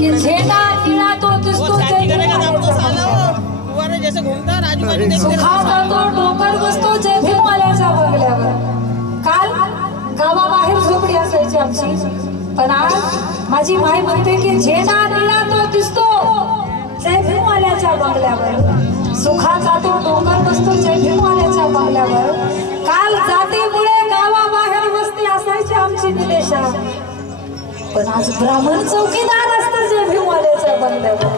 ये झेंडा निळा तो दिसतो जैसे घूमता राजू सुखाचा तो डोंगर बसतो जय भीमवाल्याच्या बंगल्यावर. काल गावाबाहेर झोपडी असायची आमची, पण आज माझी माई म्हणते की झेंडा निळा तो दिसतो जय भीमवाल्याच्या बंगल्यावर. सुखाचा तो डोंगर बसतो जय भीमवाल्याच्या बंगल्यावर. काल जातीमुळे गावाबाहेर वस्ती असायची आमची निलेशा, पण आज ब्राह्मण चौकीदार असतं जय भीमवाल्याच्या बंगल्यावर.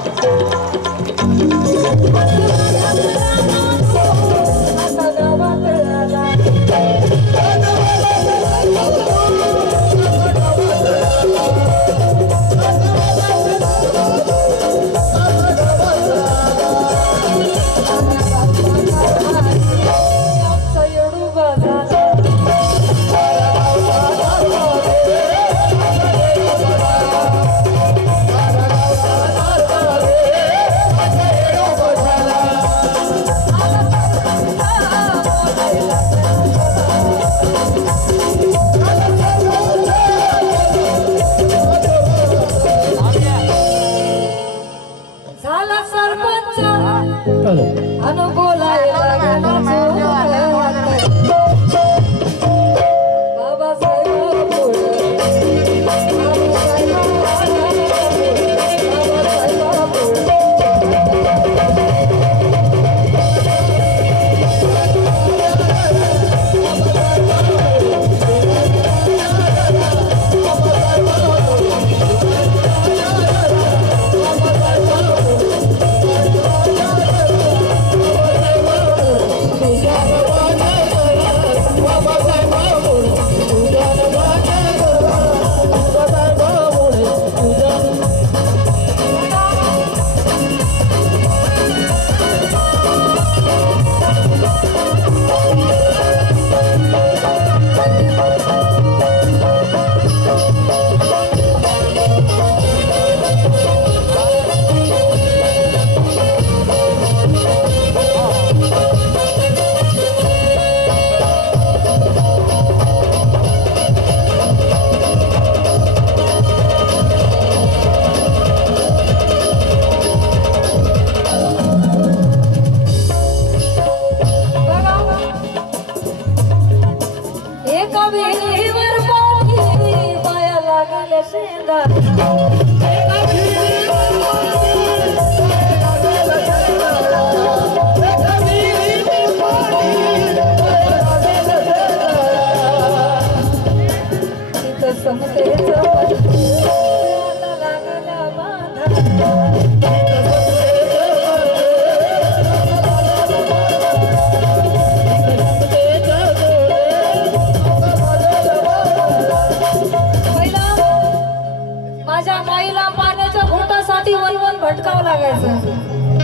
भटकावं लागायचं,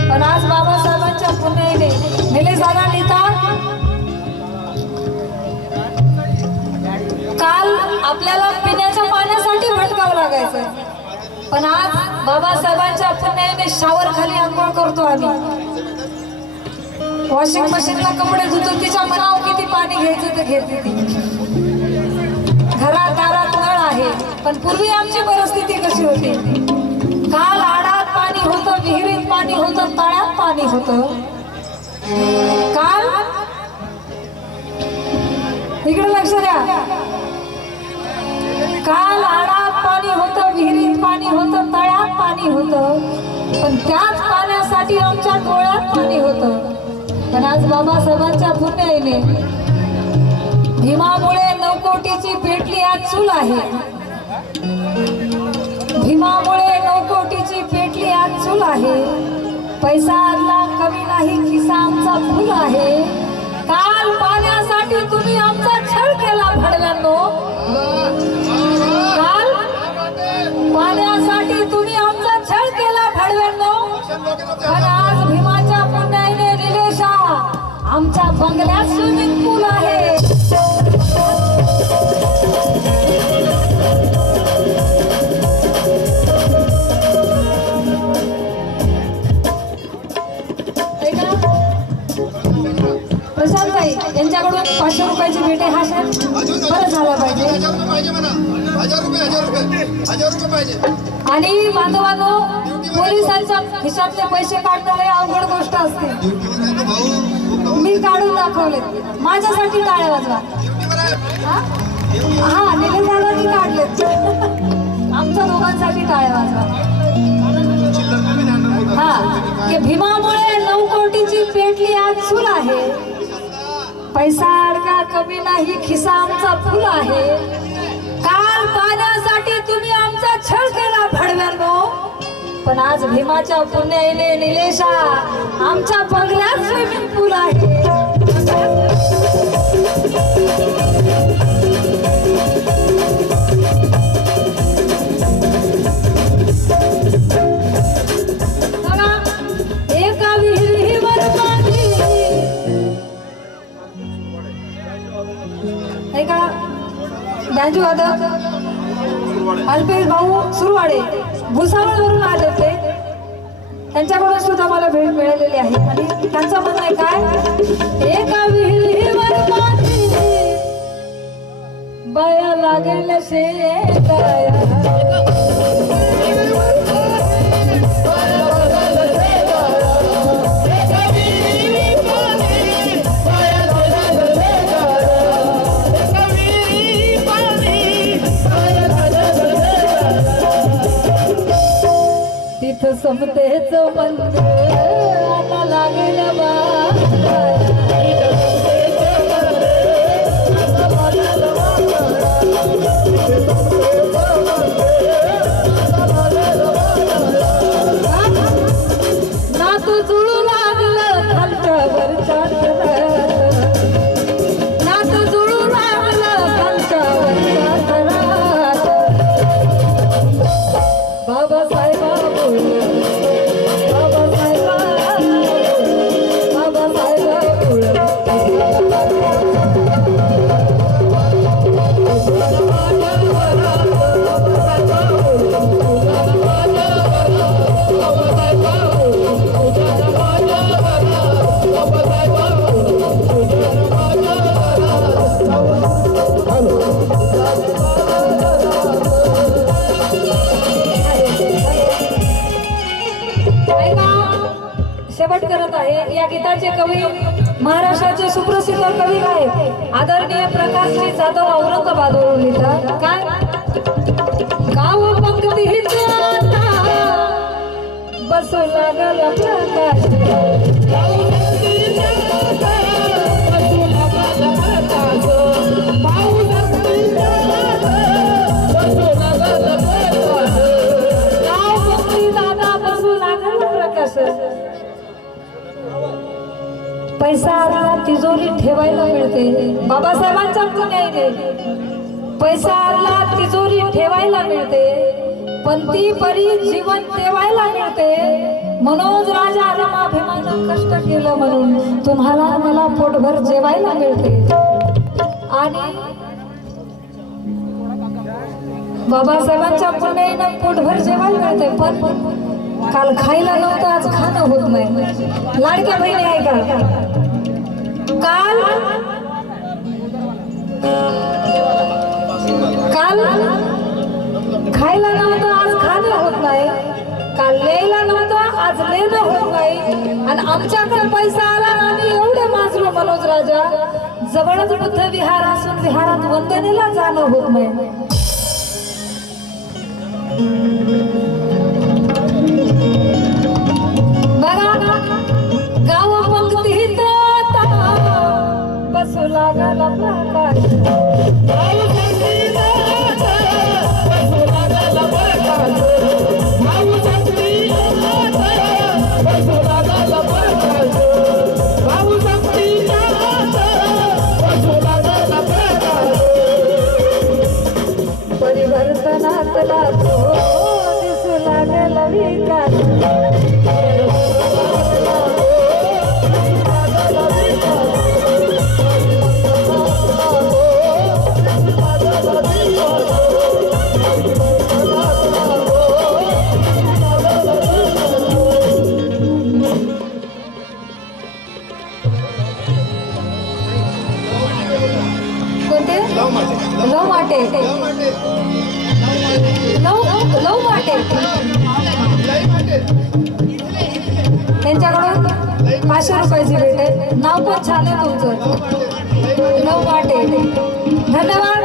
पण आज बाबासाहेबांच्या पुण्याने निलेश दादा लिहितात, काल आपल्याला पिण्याच्या पाण्यासाठी भटकावं लागायचं, पण आज बाबासाहेबांच्या पुण्याने शावर खाली अंघोळ करतो आम्ही. वॉशिंग मशीनला कपडे धुतो, तिच्या मनावर किती पाणी घ्यायचं ते घेते ती. घरात दारात नळ आहे, पण पूर्वी आमची परिस्थिती कशी होती? काल आडात पाणी होतं, विहिरीत पाणी होतं, तळ्यात पाणी होतं. काल इकडे लक्ष द्या, काल आडात पाणी होतं, विहिरीत पाणी होतं, तळ्यात पाणी होतं, पण त्याच पाण्यासाठी आमच्या डोळ्यात पाणी होतं. पण आज बाबासाहेबांच्या पुण्याईने भीमामुळे 9 कोटीची पेटली आज चूल आहे. भीमामुळे 9 कोटीची पेटली आज चूल आहे. पैसा आला कमी नाही, खिसा आमचा फुल आहे. काल पाण्यासाठी तुम्ही आमचा छळ केला भडव्यांनो, काल पाण्यासाठी तुम्ही आमचा छळ केला भडव्यांनो, पण आज भीमाच्या पुण्याईने निलेशा आमच्या बंगल्यात स्विमिंग पूल आहे. यांच्याकडून 500 रुपयाची भेट आहे. हा सर बरं झाला पाहिजे. 1000 रुपये पाहिजे म्हणा. 1000 रुपये पाहिजे. आणि बांधवांनो, पोलिसांच्या खिशातले पैसे काढणं लय अवघड गोष्ट असते. मी काढून दाखवले. माझ्यासाठी टाळ्या वाजवा. हा, निलेश दादांनी काढले. आमच्या दोघांसाठी टाळ्या वाजवा. हा, की भीमामुळे 9 कोटीची पेटली आज चूल आहे. पैसा अडका कमी नाही, खिसा आमचा फुल आहे. काल पाण्यासाठी तुम्ही आमचा छळ केला भडव्यांनो, पण आज भीमाच्या पुण्याईने निलेशा आमच्या बंगल्यात स्विमिंग पूल आहे. एका विहिरीवर ऐका बँजू वादक अल्पेश भाऊ सुरवाडे भुसावळवरून आले ते. त्यांच्याकडून सुद्धा मला भेट मिळालेली आहे आणि त्यांचं म्हणणं आहे काय, एका विहिरीवर बाया लागेल शेकाया. तिथं समतेच मंदिर आता लागेल ना तू जुळू लागलं खालच्या वरच्या ना तू जुळू लागलं खालच्या वरच्या बाबासाहेब शेवट करत आहे. या गीताचे कवी महाराष्ट्राचे सुप्रसिद्ध कवी आहेत आदरणीय प्रकाशजी जाधव औरंगाबादवरून लिहितात. काय गाव पंक्ती बसू लागल प्रकाश पैसा आला तिजोरी ठेवायला मिळते. बाबासाहेबांच्या पुण्याईने पैसा आला तिजोरी ठेवायला मिळते, पण ती परी जीवन ठेवायला मिळते. मनोज राजा रमाभिमानं कष्ट केलं म्हणून तुम्हाला मला पोटभर जेवायला मिळते. आणि बाबासाहेबांच्या पुण्याईनं पोटभर जेवायला मिळते, पण काल खायला नव्हतं आज खाणं होत नाही. लाडक्या बहिणी आहे का, काल काल खायला नव्हतं आज खाणं होत नाही, काल लिहायला नव्हतं आज लेणं होत नाही. आणि आमच्याकडे पैसा आला आणि एवढे माजलो मनोज राजा, जवळच बुद्ध विहार असून विहारात वंदनेला जाणं होत नाही. बघा गाव पंक्तीत बसू लागला प्रकाश परिवर्तनातला तो दिसू लागला विकास. लव माटे लव माटे माटे त्यांच्याकडून 500 रुपयाची भेट आहे. नाव पण छान आहे तुमचं, नऊ माटे. धन्यवाद.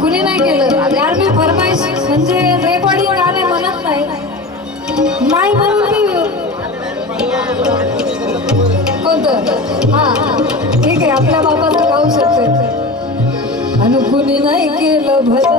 कुणी नाही केलं यार. मी फरमाईश म्हणजे रेकॉर्डिंग गाणे म्हणत नाही, नाही म्हणून मी कोणतं हा ठीक आहे आपल्या बापाचं गाऊ शकते. आणि कुणी नाही केलं भजन